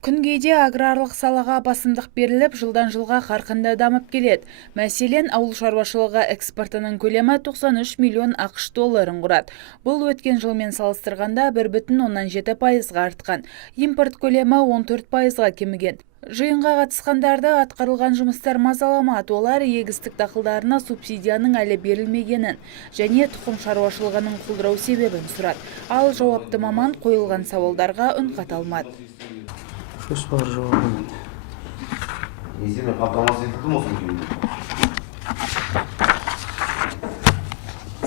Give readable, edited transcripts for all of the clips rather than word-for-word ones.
Күнгейде аграрлық салаға басымдық беріліп, жылдан жылға қарқынды дамып келеді. Мәселен, ауыл шаруашылығы экспортының көлемі 93 миллион ақш долларын құрады. Бұл өткен жылмен салыстырғанда 1,7%-ға артқан. Импорт көлемі 14%-ға кеміген. Жиынға қатысқандарды атқарылған жұмыстар мазаламады. Олар егістік дақылдарына субсидияның әлі берілмегенін және тұқым шаруашылығының құлдырау себебін сұрады. Ал жауапты маман қойылған сауалдарға үн қата алмады. Сөз бар жауабын. Несиені қамтамасыз етілді ме осы күйінде?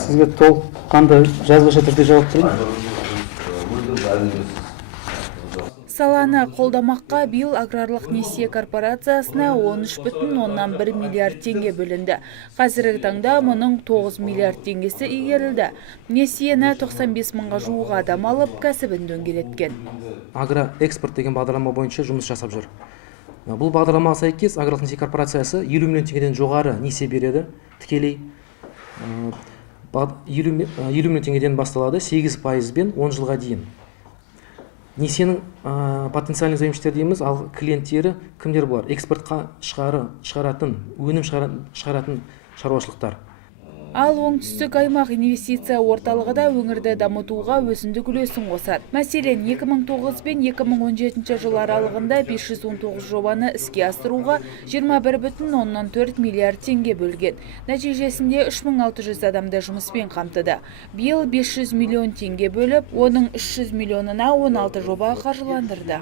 Сізге толыққанды жазбаша түрде жауап берейін. Саланы қолдамаққа биыл аграрлық несие корпорациясына 13,1 миллиард теңге бөлінді. Қазіргі таңда мұның 9 миллиард теңгесі игерілді. Несиені 95 мыңға жуық адам алып, кәсібін дөңгелеткен. Агроэкспорт деген бағдарлама бойынша жұмыс жасап жүр. Бұл бағдарламаға сәйкес аграрлық несие корпорациясы 50 миллион теңгеден жоғары несие береді. Тікелей 50 миллион теңгеден басталады 8%-бен 10 жылға дейін. Несиенің потенциальный заемщиктер дейміз, ал клиенттері кімдер болар? Экспортқа шығаратын, өнім шығаратын шаруашылықтар. Ал оңтүстік аймақ инвестиция орталығы да өңірді дамытуға өзіндік үлесін қосады. Мәселен, 2009 пен 2017 жыл аралығында 519 жобаны іске асыруға 21,4 миллиард теңге бөлген. Нәтижесінде 3600 адамды жұмыспен қамтыды. Биыл 500 миллион теңге бөліп, оның 300 миллионына 16 жоба қаржыландырды.